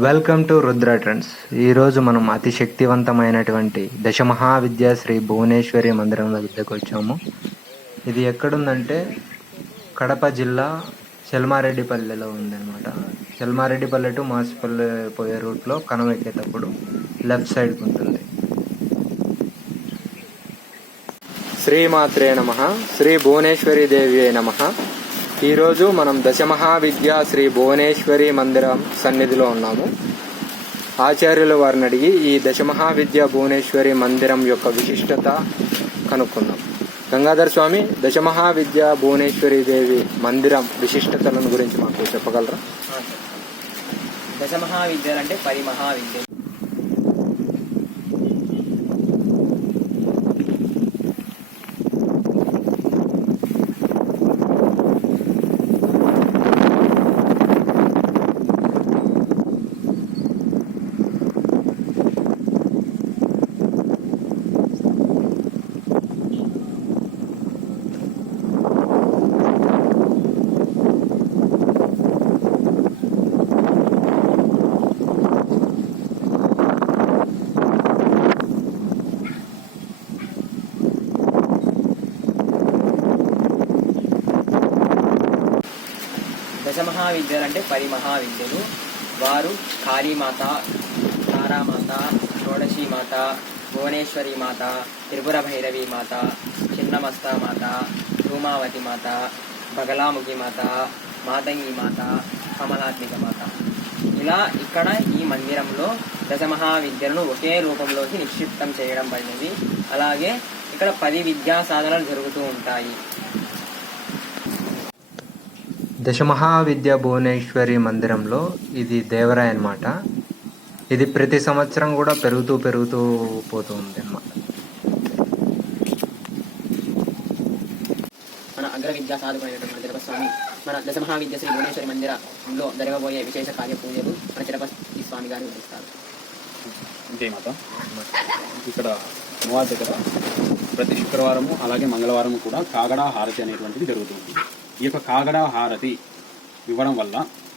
Welcome to Rudra trends. ఈరోజు మనం అతి శక్తివంతమైనటువంటి దశమహావిద్య శ్రీ భువనేశ్వరి మందిరం వద్దకు వచ్చాము. ఇది ఎక్కడుందంటే కడప జిల్లా చెల్మారెడ్డిపల్లెలో ఉందన్నమాట. చెల్మారెడ్డిపల్లె టు మాసిపల్లె పోయే రూట్లో కనం ఎక్కేటప్పుడు లెఫ్ట్ సైడ్కి ఉంటుంది. శ్రీమాత్రే నమః. శ్రీ భువనేశ్వరి దేవి నమః. ఈరోజు మనం దశమహావిద్య శ్రీ భువనేశ్వరి మందిరం సన్నిధిలో ఉన్నాము. ఆచార్యుల వారిని అడిగి ఈ దశమహావిద్య భువనేశ్వరి మందిరం యొక్క విశిష్టత కనుక్కుందాం. గంగాధర్ స్వామి, దశమహావిద్య భువనేశ్వరి దేవి మందిరం విశిష్టతలను గురించి మాకు చెప్పగలరా? దశమహావిద్యలు అంటే 10 మహావిద్యలు. దశమహావిద్యలు అంటే 10 మహావిద్యలు. వారు కాళీమాత, తారామాత, షోడశీమాత, భువనేశ్వరి మాత, త్రిపుర భైరవి మాత, చిన్నమస్తా మాత, ధూమావతి మాత, బగలాముఖి మాత, మాతంగి మాత, కమలాత్మిక మాత. ఇలా ఇక్కడ ఈ మందిరంలో దశమహావిద్యలను ఒకే రూపంలోకి నిక్షిప్తం చేయడం పడినది. అలాగే ఇక్కడ 10 విద్యా సాధనలు జరుగుతూ ఉంటాయి. దశమహావిద్య భువనేశ్వరి మందిరంలో ఇది దేవరాయ అన్నమాట. ఇది ప్రతి సంవత్సరం కూడా పెరుగుతూ పోతూ ఉంది అన్నమాట. మన అగ్ర విద్యా సాధకుడైనటువంటి తిరుపతి మన దశమహావిద్య శ్రీ భువనేశ్వరి మందిరంలో జరగబోయే విశేష కార్య పూజలు మన తిరుపతి స్వామి గారు వివరిస్తారు. ఇంకేమాత ఇక్కడ అమ్మవారి దగ్గర ప్రతి శుక్రవారము అలాగే మంగళవారము కూడా కాగడా హారతి అనేటువంటిది జరుగుతుంది. ఈ యొక్క కాగడా హారతి ఇవ్వడం వల్ల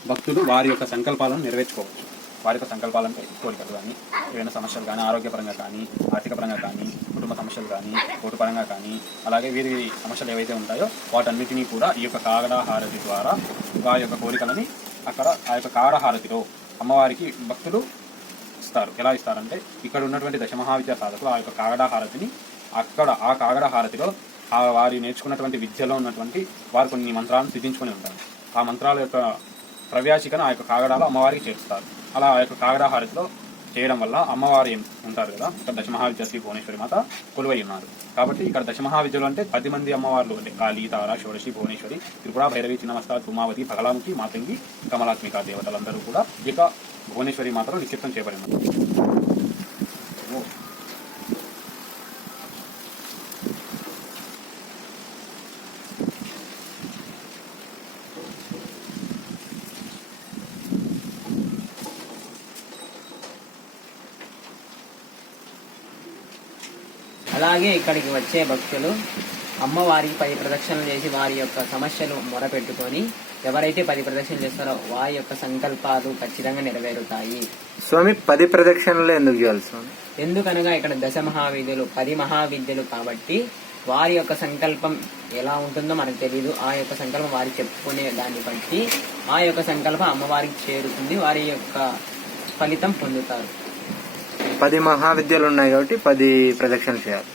భక్తులు వారి యొక్క సంకల్పాలను నెరవేర్చుకోవచ్చు. వారి యొక్క సంకల్పాలంటే కోరికలు కానీ, ఏదైనా సమస్యలు కానీ, ఆరోగ్యపరంగా కానీ, ఆర్థిక పరంగా కానీ, కుటుంబ సమస్యలు కానీ, కోర్టు పరంగా కానీ, అలాగే వీరి సమస్యలు ఏవైతే ఉంటాయో వాటన్నిటినీ కూడా ఈ యొక్క కాగడా హారతి ద్వారా వారి యొక్క కోరికలని అక్కడ ఆ యొక్క కాగడా హారతిలో అమ్మవారికి భక్తులు ఇస్తారు. ఎలా ఇస్తారంటే ఇక్కడ ఉన్నటువంటి దశమహావిద్యా సాధకులు ఆ యొక్క కాగడా హారతిని అక్కడ ఆ కాగడా హారతిలో వారి నేర్చుకున్నటువంటి విద్యలో ఉన్నటువంటి వారు కొన్ని మంత్రాలను సిద్ధించుకొని ఉంటారు. ఆ మంత్రాల యొక్క ప్రవ్యాసికను ఆ యొక్క కాగడాలో అమ్మవారికి చేస్తారు. అలా ఆ యొక్క కాగడా హారతిలో చేయడం వల్ల అమ్మవారు ఉంటారు కదా, ఇక్కడ దశమహావిద్య శ్రీ భువనేశ్వరి మాత కొలువై ఉన్నారు. కాబట్టి ఇక్కడ దశమహావిద్యలు అంటే 10 మంది అమ్మవార్లు అంటే కాళీ, తార, షోడశి, భువనేశ్వరి, త్రిపుర భైరవి, చిన్నమస్తా, ధూమావతి, బగలాముఖి, మాతంగి, కమలాత్మిక దేవతలందరూ కూడా ఇక భువనేశ్వరి మాతలో నిక్షిప్తం చేయబడి ఉన్నారు. అలాగే ఇక్కడికి వచ్చే భక్తులు అమ్మవారికి 10 ప్రదక్షిణలు చేసి వారి యొక్క సమస్యలు మొరపెట్టుకొని ఎవరైతే 10 ప్రదక్షిణలు చేస్తారో వారి యొక్క సంకల్పాలు ఖచ్చితంగా నెరవేరుతాయి. స్వామి, 10 ప్రదక్షిణలు ఎందుకు చేయాలి స్వామి? ఎందుకనగా ఇక్కడ దశమహావిద్యలు 10 మహావిద్యలు కాబట్టి వారి యొక్క సంకల్పం ఎలా ఉంటుందో మనకు తెలియదు. ఆ యొక్క సంకల్పం వారి చెప్పుకునే దాన్ని బట్టి ఆ యొక్క సంకల్పం అమ్మవారికి చేరుతుంది, వారి యొక్క ఫలితం పొందుతారు. 10 మహావిద్యలు ఉన్నాయి కాబట్టి 10 ప్రదక్షిణలు చేయాలి.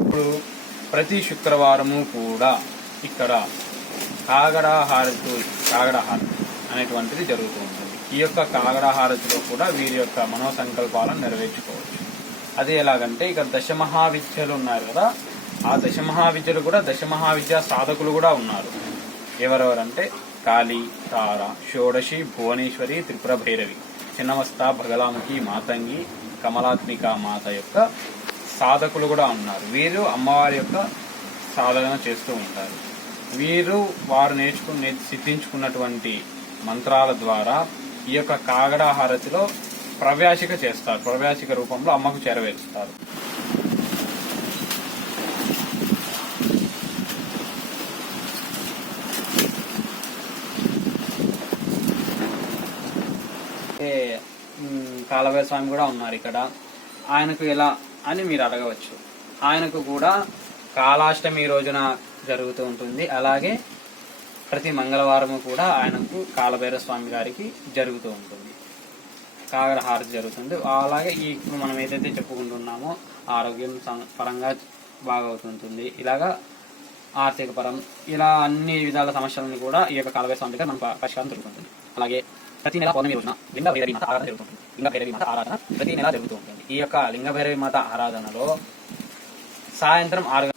ఇప్పుడు ప్రతి శుక్రవారము కూడా ఇక్కడ కాగడా హారతి అనేటువంటిది జరుగుతూ ఉంటుంది. ఈ యొక్క కాగడా హారతిలో కూడా వీరి యొక్క మనోసంకల్పాలను నెరవేర్చుకోవచ్చు. అది ఎలాగంటే ఇక్కడ దశమహావిద్యలు ఉన్నారు కదా, ఆ దశమహావిద్యలు కూడా దశమహావిద్యా సాధకులు కూడా ఉన్నారు. ఎవరెవరంటే కాళీ, తార, షోడశి, భువనేశ్వరి, త్రిపుర భైరవి, చిన్నమస్తా, బగలాముఖి, మాతంగి, కమలాత్మిక మాత యొక్క సాధకులు కూడా ఉన్నారు. వీరు అమ్మవారి యొక్క సాధన చేస్తూ ఉంటారు. వీరు వారు సిద్ధించుకున్నటువంటి మంత్రాల ద్వారా ఈ యొక్క కాగడా హారతిలో ప్రవ్యాసిక చేస్తారు. ప్రవ్యాసిక రూపంలో అమ్మకు చేరవేస్తారు. కాలభైరవ స్వామి కూడా ఉన్నారు ఇక్కడ. ఆయనకు ఎలా అని మీరు అడగవచ్చు. ఆయనకు కూడా కాళాష్టమి రోజున జరుగుతూ ఉంటుంది. అలాగే ప్రతి మంగళవారము కూడా ఆయనకు కాలభైరవ స్వామి గారికి జరుగుతూ ఉంటుంది, కాగడ హారతి జరుగుతుంది. అలాగే ఇప్పుడు మనం ఏదైతే చెప్పుకుంటున్నామో ఆరోగ్యం పరంగా బాగా అవుతుంటుంది. ఇలాగా ఆర్థిక పరం ఇలా అన్ని విధాల సమస్యలను కూడా ఈ యొక్క కాలభైరవ స్వామి దగ్గర మనకు పరిష్కారం దొరుకుతుంది. అలాగే ప్రతి నెల పౌర్ణమి రోజున లింగ భైరవి మాత ఆరాధన జరుగుతుంది. లింగ భైరవి మాత ఆరాధన ప్రతి నెల జరుగుతూ ఉంటుంది. ఈ యొక్క లింగ భైరవి మాత ఆరాధనలో సాయంత్రం 6